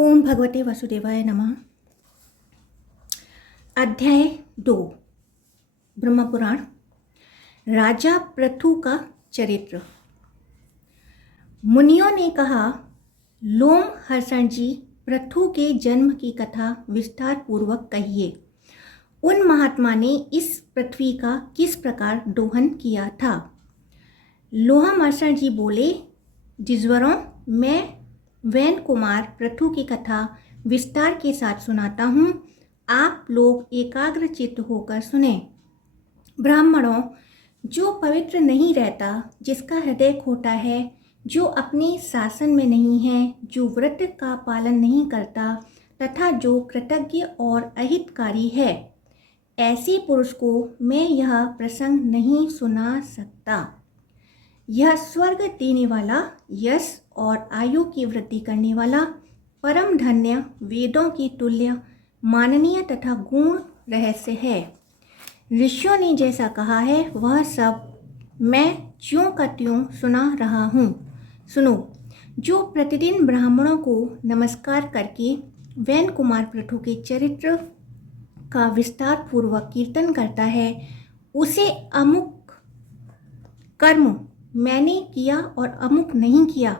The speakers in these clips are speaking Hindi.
ओम भगवते वासुदेवाय नमः। अध्याय 2 ब्रह्मपुराण। राजा पृथु का चरित्र। मुनियों ने कहा, लोम हर्षण जी, पृथु के जन्म की कथा विस्तार पूर्वक कहिए। उन महात्मा ने इस पृथ्वी का किस प्रकार दोहन किया था। लोमहर्षण जी बोले, जिज्वरों, मैं वैन कुमार पृथु की कथा विस्तार के साथ सुनाता हूँ। आप लोग एकाग्र चित्त होकर सुने। ब्राह्मणों, जो पवित्र नहीं रहता, जिसका हृदय खोटा है, जो अपने शासन में नहीं है, जो व्रत का पालन नहीं करता तथा जो कृतज्ञ और अहितकारी है, ऐसे पुरुष को मैं यह प्रसंग नहीं सुना सकता। यह स्वर्ग देने वाला, यश और आयु की वृद्धि करने वाला, परम धन्य, वेदों की तुल्य, माननीय तथा गुण रहस्य है। ऋषियों ने जैसा कहा है वह सब मैं ज्यों का त्यों सुना रहा हूँ। सुनो। जो प्रतिदिन ब्राह्मणों को नमस्कार करके वैन कुमार पृथु के चरित्र का विस्तार पूर्वक कीर्तन करता है, उसे अमुक कर्म मैंने किया और अमुक नहीं किया,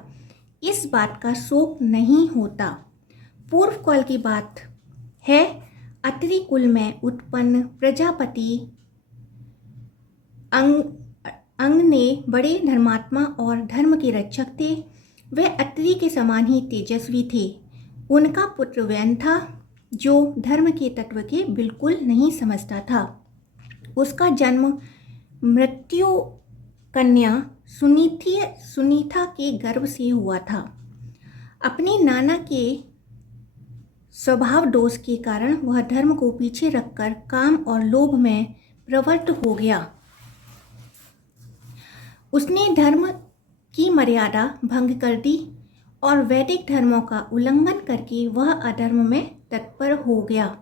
इस बात का शोक नहीं होता। पूर्व काल की बात है। अत्रि कुल में उत्पन्न प्रजापति अंग ने बड़े धर्मात्मा और धर्म के रक्षक थे। वे अत्रि के समान ही तेजस्वी थे। उनका पुत्र वैन था, जो धर्म के तत्व के बिल्कुल नहीं समझता था। उसका जन्म मृत्यु कन्या सुनीता के गर्भ से हुआ था। अपने नाना के स्वभाव दोष के कारण वह धर्म को पीछे रखकर काम और लोभ में प्रवृत्त हो गया। उसने धर्म की मर्यादा भंग कर दी और वैदिक धर्मों का उल्लंघन करके वह अधर्म में तत्पर हो गया।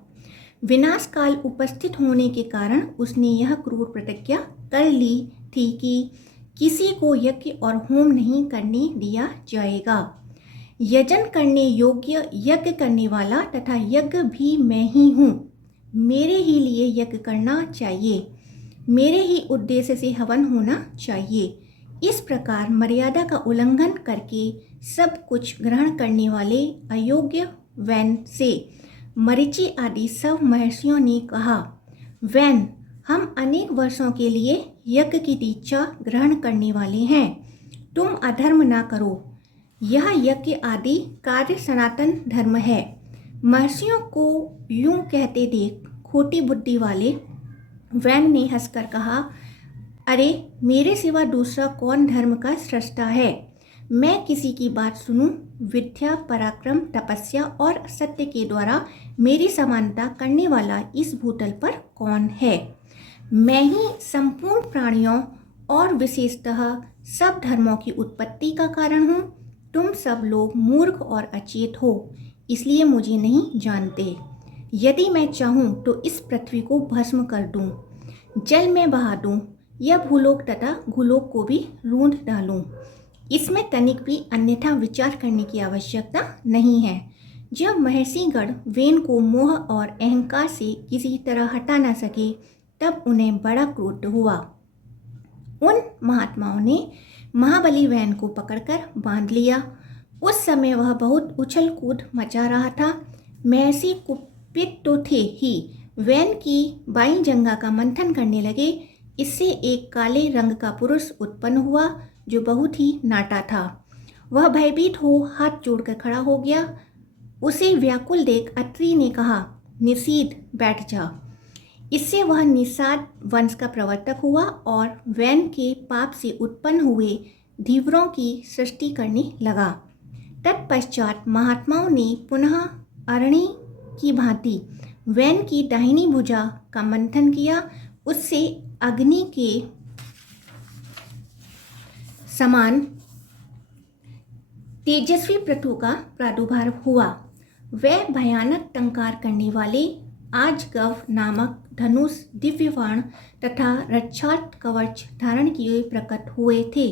विनाश काल उपस्थित होने के कारण उसने यह क्रूर प्रतिज्ञा कर ली थी कि किसी को यज्ञ और होम नहीं करने दिया जाएगा। यजन करने योग्य यज्ञ करने वाला तथा यज्ञ भी मैं ही हूँ। मेरे ही लिए यज्ञ करना चाहिए, मेरे ही उद्देश्य से हवन होना चाहिए। इस प्रकार मर्यादा का उल्लंघन करके सब कुछ ग्रहण करने वाले अयोग्य वैन से मरीचि आदि सब महर्षियों ने कहा, वैन, हम अनेक वर्षों के लिए यज्ञ की दीक्षा ग्रहण करने वाले हैं। तुम अधर्म ना करो। यह यज्ञ आदि कार्य सनातन धर्म है। महर्षियों को यूं कहते देख खोटी बुद्धि वाले वैन ने हंसकर कहा, अरे, मेरे सिवा दूसरा कौन धर्म का सृष्टा है। मैं किसी की बात सुनूं? विद्या, पराक्रम, तपस्या और सत्य के द्वारा मेरी समानता करने वाला इस भूतल पर कौन है। मैं ही संपूर्ण प्राणियों और विशेषतः सब धर्मों की उत्पत्ति का कारण हूँ। तुम सब लोग मूर्ख और अचेत हो, इसलिए मुझे नहीं जानते। यदि मैं चाहूँ तो इस पृथ्वी को भस्म कर दूँ, जल में बहा दूँ या भूलोक तथा भूलोक को भी रूंध डालूँ। इसमें तनिक भी अन्यथा विचार करने की आवश्यकता नहीं है। जब महर्षिगण वैन को मोह और अहंकार से किसी तरह हटा न सके, तब उन्हें बड़ा क्रोध हुआ। उन महात्माओं ने महाबली वैन को पकड़कर बांध लिया। उस समय वह बहुत उछल कूद मचा रहा था। महर्षि कुपित तो थे ही, वैन की बाईं जंघा का मंथन करने लगे। इससे एक काले रंग का पुरुष उत्पन्न हुआ, जो बहुत ही नाटा था। वह भयभीत हो हाथ जोड़कर खड़ा हो गया। उसे व्याकुल देख अत्रि ने कहा, निषीद, बैठ जा। इससे वह निषाद वंश का प्रवर्तक हुआ और वैन के पाप से उत्पन्न हुए धीवरों की सृष्टि करने लगा। तत्पश्चात महात्माओं ने पुनः अरणी की भांति वैन की दाहिनी भुजा का मंथन किया। उससे अग्नि के समान तेजस्वी पृथु का प्रादुर्भाव हुआ। वह भयानक टंकार करने वाले आजगव नामक धनुष, दिव्य बाण तथा रक्षार्थ कवच धारण किए प्रकट हुए थे।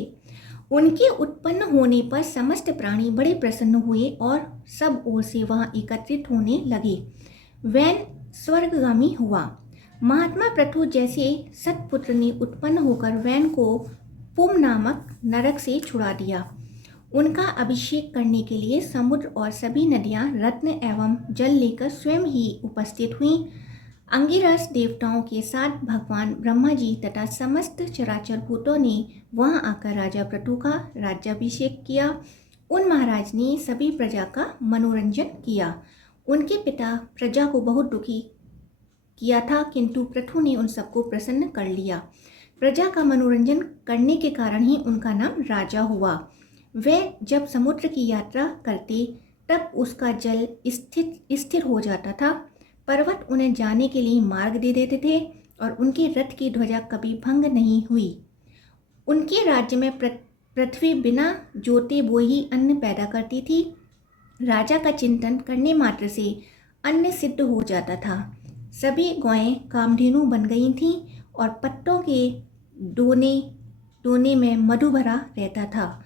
उनके उत्पन्न होने पर समस्त प्राणी बड़े प्रसन्न हुए और सब ओर से वहां एकत्रित होने लगे। वैन स्वर्गगामी हुआ। महात्मा पृथु जैसे सत्पुत्र ने उत्पन्न होकर वैन को पुम नामक नरक से छुड़ा दिया। उनका अभिषेक करने के लिए समुद्र और सभी नदियां रत्न एवं जल लेकर स्वयं ही उपस्थित हुईं। अंगिरस देवताओं के साथ भगवान ब्रह्मा जी तथा समस्त चराचर भूतों ने वहां आकर राजा पृथु का राज्याभिषेक किया। उन महाराज ने सभी प्रजा का मनोरंजन किया। उनके पिता प्रजा को बहुत दुखी किया था, किंतु पृथु ने उन सबको प्रसन्न कर लिया। प्रजा का मनोरंजन करने के कारण ही उनका नाम राजा हुआ। वे जब समुद्र की यात्रा करते तब उसका जल स्थिर हो जाता था। पर्वत उन्हें जाने के लिए मार्ग दे देते थे और उनके रथ की ध्वजा कभी भंग नहीं हुई। उनके राज्य में पृथ्वी बिना जोते बोए ही अन्न पैदा करती थी। राजा का चिंतन करने मात्र से अन्न सिद्ध हो जाता था। सभी गौएं कामधेनु बन गई थीं और पत्तों के दोने में मधु भरा रहता था।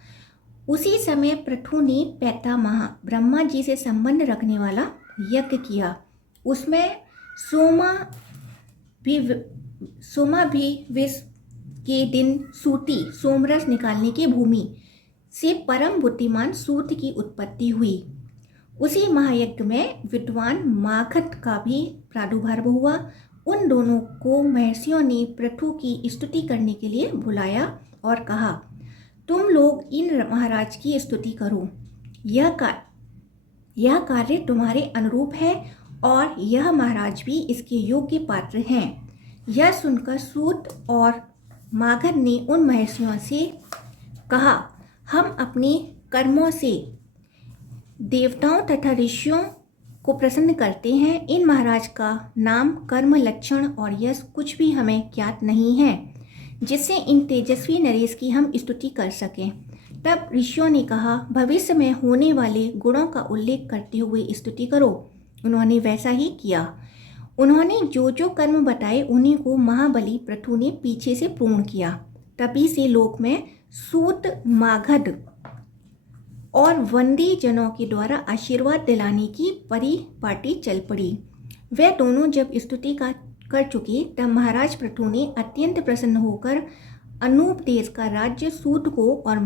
उसी समय पृथु ने पैतामह ब्रह्मा जी से संबंध रखने वाला यज्ञ किया। उसमें सोमा भी विष के दिन सूती सोमरस निकालने की भूमि से परम बुद्धिमान सूत की उत्पत्ति हुई। उसी महायज्ञ में विद्वान मागध का भी प्रादुर्भाव हुआ। उन दोनों को महर्षियों ने पृथु की स्तुति करने के लिए बुलाया और कहा, तुम लोग इन महाराज की स्तुति करो। यह कार्य तुम्हारे अनुरूप है और यह महाराज भी इसके योग्य पात्र हैं। यह सुनकर सूत और मागध ने उन महर्षियों से कहा, हम अपने कर्मों से देवताओं तथा ऋषियों को प्रसन्न करते हैं। इन महाराज का नाम, कर्म, लक्षण और यश कुछ भी हमें ज्ञात नहीं है जिससे इन तेजस्वी नरेश की हम स्तुति कर सकें। तब ऋषियों ने कहा, भविष्य में होने वाले गुणों का उल्लेख करते हुए स्तुति करो। उन्होंने वैसा ही किया। उन्होंने जो जो कर्म बताए उन्हीं को महाबली पृथु ने पीछे से पूर्ण किया। तभी से लोक में सूत, मागध और वंदी जनों के द्वारा आशीर्वाद दिलाने की परिपाटी चल पड़ी। वे दोनों जब स्तुति कर चुके तब महाराज पृथु ने अत्यंत प्रसन्न होकर अनूप देश का राज्य सूत को और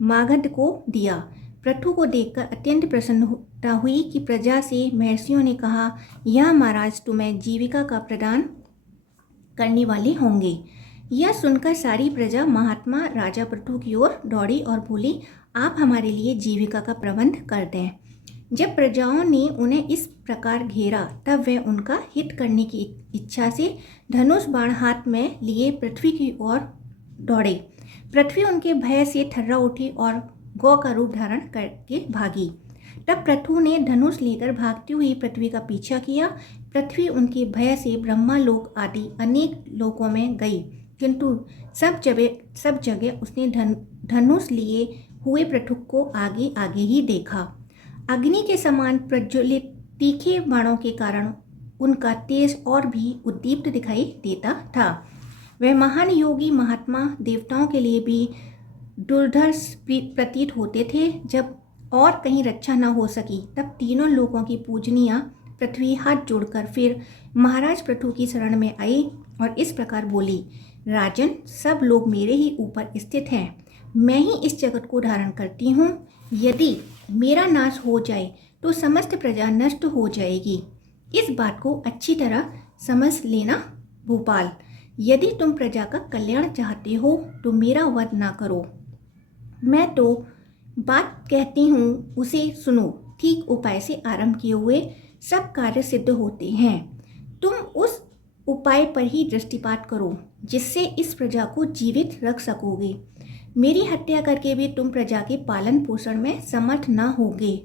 मागध को दिया। पृथु को देखकर अत्यंत प्रसन्नता हुई कि प्रजा से महर्षियों ने कहा, यह महाराज तुम्हें जीविका का प्रदान करने वाले होंगे। यह सुनकर सारी प्रजा महात्मा राजा पृथु की ओर दौड़ी और बोली, आप हमारे लिए जीविका का प्रबंध कर दें। जब प्रजाओं ने उन्हें इस प्रकार घेरा तब वे उनका हित करने की इच्छा से धनुष बाण हाथ में लिए पृथ्वी की ओर दौड़े। पृथ्वी उनके भय से थर्रा उठी और गौ का रूप धारण करके भागी। तब पृथु ने धनुष लेकर भागती हुई पृथ्वी का पीछा किया। पृथ्वी उनके भय से ब्रह्मालोक आदि अनेक लोकों में गई, किंतु सब जगह उसने धनुष लिए हुए पृथु को आगे आगे ही देखा। अग्नि के समान प्रज्वलित तीखे बाणों के कारण उनका तेज और भी उद्दीप्त दिखाई देता था। वह महान योगी महात्मा देवताओं के लिए भी दुर्धर्ष प्रतीत होते थे। जब और कहीं रक्षा न हो सकी तब तीनों लोगों की पूजनीय पृथ्वी हाथ जोड़कर फिर महाराज पृथु की शरण में आई और इस प्रकार बोली, राजन, सब लोग मेरे ही ऊपर स्थित हैं। मैं ही इस जगत को धारण करती हूँ। यदि मेरा नाश हो जाए तो समस्त प्रजा नष्ट हो जाएगी। इस बात को अच्छी तरह समझ लेना भूपाल। यदि तुम प्रजा का कल्याण चाहते हो तो मेरा वध ना करो। मैं तो बात कहती हूँ उसे सुनो। ठीक उपाय से आरंभ किए हुए सब कार्य सिद्ध होते हैं। तुम उस उपाय पर ही दृष्टिपात करो जिससे इस प्रजा को जीवित रख सकोगे। मेरी हत्या करके भी तुम प्रजा के पालन पोषण में समर्थ न होगे।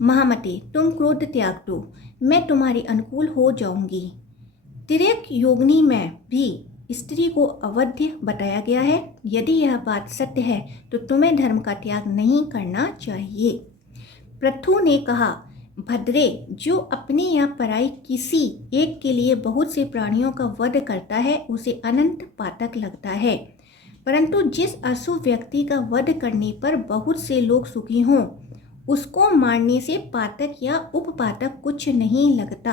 महामते, तुम क्रोध त्याग दो, मैं तुम्हारे अनुकूल हो जाऊंगी। तिर्यक योगिनी में भी स्त्री को अवध्य बताया गया है। यदि यह बात सत्य है तो तुम्हें धर्म का त्याग नहीं करना चाहिए। पृथु ने कहा, भद्रे, जो अपने या पराई किसी एक के लिए बहुत से प्राणियों का वध करता है उसे अनंत पातक लगता है। परंतु जिस अशुभ व्यक्ति का वध करने पर बहुत से लोग सुखी हों, उसको मारने से पातक या उपपातक कुछ नहीं लगता।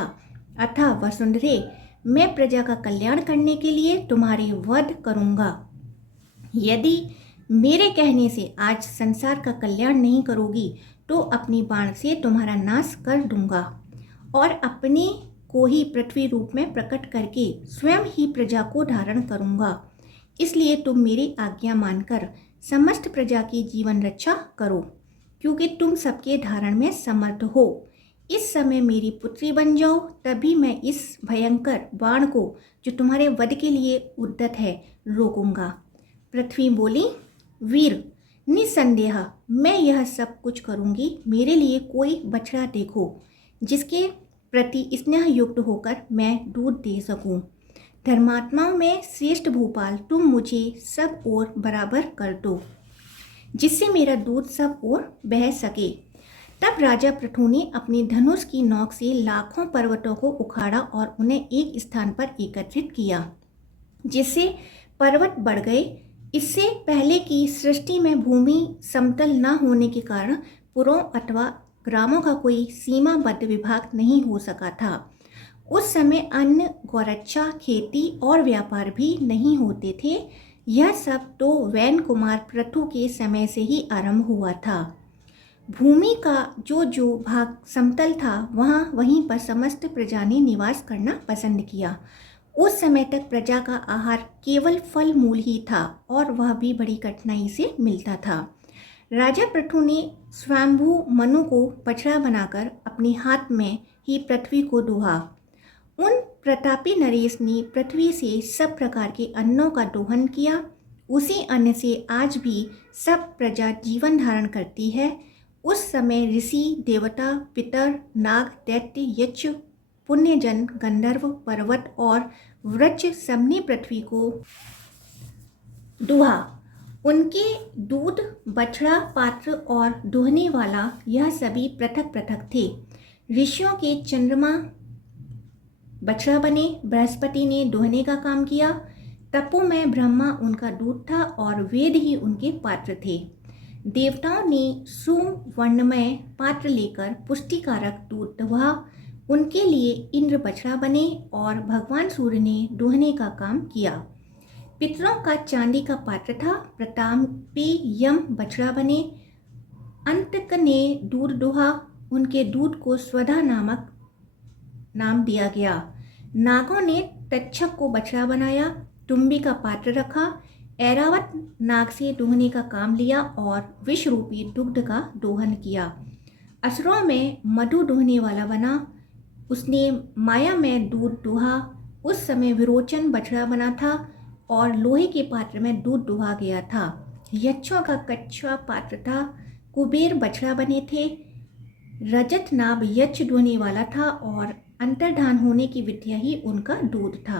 अतः वसुंधरे, मैं प्रजा का कल्याण करने के लिए तुम्हारे वध करूंगा। यदि मेरे कहने से आज संसार का कल्याण नहीं करोगी तो अपनी बाण से तुम्हारा नाश कर दूंगा और अपने को ही पृथ्वी रूप में प्रकट करके स्वयं ही प्रजा को धारण करूंगा। इसलिए तुम मेरी आज्ञा मानकर समस्त प्रजा की जीवन रक्षा करो, क्योंकि तुम सबके धारण में समर्थ हो। इस समय मेरी पुत्री बन जाओ, तभी मैं इस भयंकर बाण को जो तुम्हारे वध के लिए उद्यत है रोकूंगा। पृथ्वी बोली, वीर, निसंदेह मैं यह सब कुछ करूंगी। मेरे लिए कोई बछड़ा देखो जिसके प्रति स्नेह युक्त होकर मैं दूध दे सकूं। धर्मात्माओं में श्रेष्ठ भूपाल, तुम मुझे सब ओर बराबर कर दो, जिससे मेरा दूध सब ओर बह सके। तब राजा पृथु ने अपने धनुष की नोक से लाखों पर्वतों को उखाड़ा और उन्हें एक स्थान पर एकत्रित किया, जिससे पर्वत बढ़ गए। इससे पहले की सृष्टि में भूमि समतल न होने के कारण पुरों अथवा ग्रामों का कोई सीमाबद्ध विभाग नहीं हो सका था। उस समय अन्न, गौरक्षा, खेती और व्यापार भी नहीं होते थे। यह सब तो वैन कुमार पृथु के समय से ही आरंभ हुआ था। भूमि का जो भाग समतल था वहीं पर समस्त प्रजा ने निवास करना पसंद किया। उस समय तक प्रजा का आहार केवल फल मूल ही था और वह भी बड़ी कठिनाई से मिलता था। राजा पृथु ने स्वयंभू मनु को बछड़ा बनाकर अपने हाथ में ही पृथ्वी को दोहा। उन प्रतापी नरेश ने पृथ्वी से सब प्रकार के अन्नों का दोहन किया। उसी अन्न से आज भी सब प्रजा जीवन धारण करती है। उस समय ऋषि, देवता, पितर, नाग, दैत्य, यक्ष, पुण्यजन, गंधर्व, पर्वत और वृक्ष सबने पृथ्वी को दुहा। उनके दूध, बछड़ा, पात्र और दुहने वाला यह सभी पृथक पृथक थे। ऋषियों के चंद्रमा बछड़ा बने, बृहस्पति ने दुहने का काम किया, तपो में ब्रह्मा उनका दूध था और वेद ही उनके पात्र थे। देवताओं ने सुवर्णमय पात्र लेकर पुष्टिकारक दूध दुहा, उनके लिए इंद्र बछड़ा बने और भगवान सूर्य ने दुहने का काम किया। पितरों का चांदी का पात्र था, प्रतापी यम बछड़ा बने, अंतक ने दूध दुहा, उनके दूध को स्वधा नामक नाम दिया गया। नागों ने तक्षक को बछड़ा बनाया, तुम्बी का पात्र रखा, ऐरावत नाग से दुहने का काम लिया और विष रूपी दुग्ध का दोहन किया। असुरों में मधु दुहने वाला बना, उसने माया में दूध दुहा। उस समय विरोचन बछड़ा बना था और लोहे के पात्र में दूध दुहा गया था। यक्षों का कच्छा पात्र था, कुबेर बछड़ा बने थे, रजत नाभ यक्ष दुहने वाला था और अंतर्धान होने की विद्या ही उनका दूध था।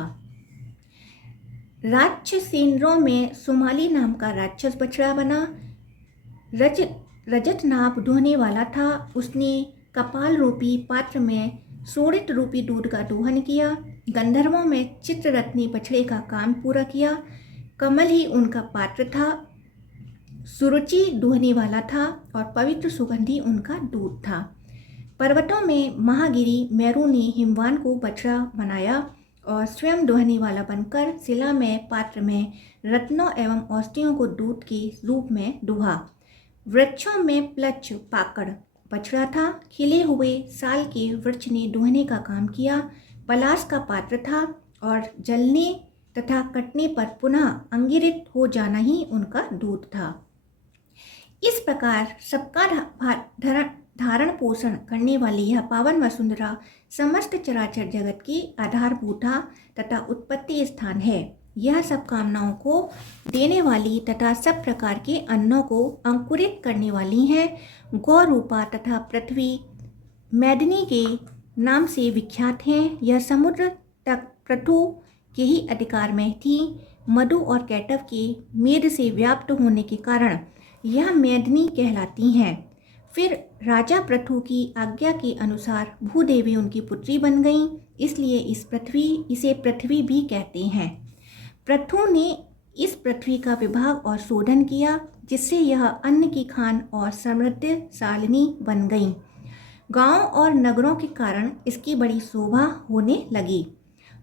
राक्षसेंद्रों में सुमाली नाम का राक्षस बछड़ा बना, रजत नाभ दुहने वाला था, उसने कपाल रूपी पात्र में सोड़ित रूपी दूध का दोहन किया। गंधर्वों में चित्ररत्नी बछड़े का काम पूरा किया, कमल ही उनका पात्र था, सुरुचि दुहने वाला था और पवित्र सुगंधी उनका दूध था। पर्वतों में महागिरी मेरु ने हिमवान को बछड़ा बनाया और स्वयं दुहने वाला बनकर शिला में पात्र में रत्नों एवं औषधियों को दूध के रूप में दुहा। वृक्षों में प्लच पाकड़ बछड़ा था, खिले हुए साल के वृक्ष ने दुहने का काम किया, पलाश का पात्र था और जलने तथा कटने पर पुनः अंगिरित हो जाना ही उनका दूध था। इस प्रकार सबका धारण पोषण करने वाली यह पावन वसुंधरा समस्त चराचर जगत की आधारभूता तथा उत्पत्ति स्थान है। यह सब कामनाओं को देने वाली तथा सब प्रकार के अन्नों को अंकुरित करने वाली है। गौ रूपा तथा पृथ्वी मैदिनी के नाम से विख्यात हैं। यह समुद्र तक पृथु के ही अधिकार में थी। मधु और कैटव के मेद से व्याप्त होने के कारण यह मैदिनी कहलाती हैं। फिर राजा पृथु की आज्ञा के अनुसार भूदेवी उनकी पुत्री बन गईं, इसलिए इसे पृथ्वी भी कहते हैं। पृथु ने इस पृथ्वी का विभाग और शोधन किया, जिससे यह अन्न की खान और समृद्धशालिनी बन गई। गांव और नगरों के कारण इसकी बड़ी शोभा होने लगी।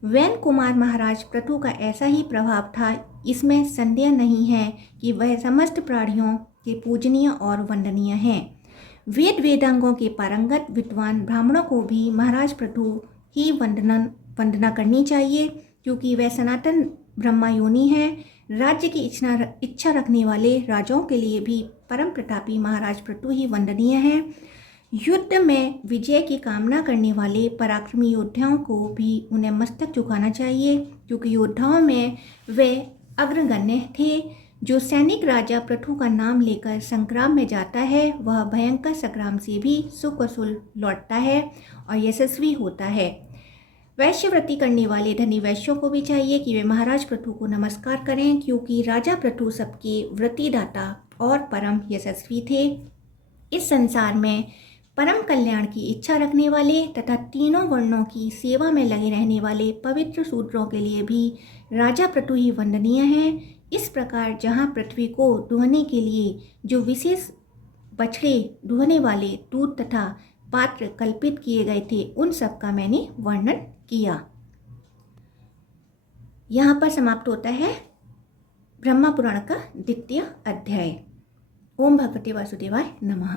वैन कुमार महाराज पृथु का ऐसा ही प्रभाव था, इसमें संदेह नहीं है कि वह समस्त प्राणियों के पूजनीय और वंदनीय हैं। वेद वेदांगों के पारंगत विद्वान ब्राह्मणों को भी महाराज पृथु ही वंदना करनी चाहिए, क्योंकि वह सनातन ब्रह्मयोनि हैं। राज्य की इच्छा रखने वाले राजाओं के लिए भी परम प्रतापी महाराज पृथु ही वंदनीय हैं। युद्ध में विजय की कामना करने वाले पराक्रमी योद्धाओं को भी उन्हें मस्तक झुकाना चाहिए, क्योंकि योद्धाओं में वे अग्रगण्य थे। जो सैनिक राजा पृथु का नाम लेकर संग्राम में जाता है, वह भयंकर संग्राम से भी सुकुशल लौटता है और यशस्वी होता है। वैश्यव्रती करने वाले धनी वैश्यों को भी चाहिए कि वे महाराज पृथु को नमस्कार करें, क्योंकि राजा पृथु सबके व्रतिदाता और परम यशस्वी थे। इस संसार में परम कल्याण की इच्छा रखने वाले तथा तीनों वर्णों की सेवा में लगे रहने वाले पवित्र शूद्रों के लिए भी राजा पृथु ही वंदनीय हैं। इस प्रकार जहाँ पृथ्वी को दुहने के लिए जो विशेष बछड़े दुहने वाले दूध तथा पात्र कल्पित किए गए थे, उन सब का मैंने वर्णन किया। यहाँ पर समाप्त होता है ब्रह्मा पुराण का 2वां अध्याय। ओम भगवते वासुदेवाय नमः।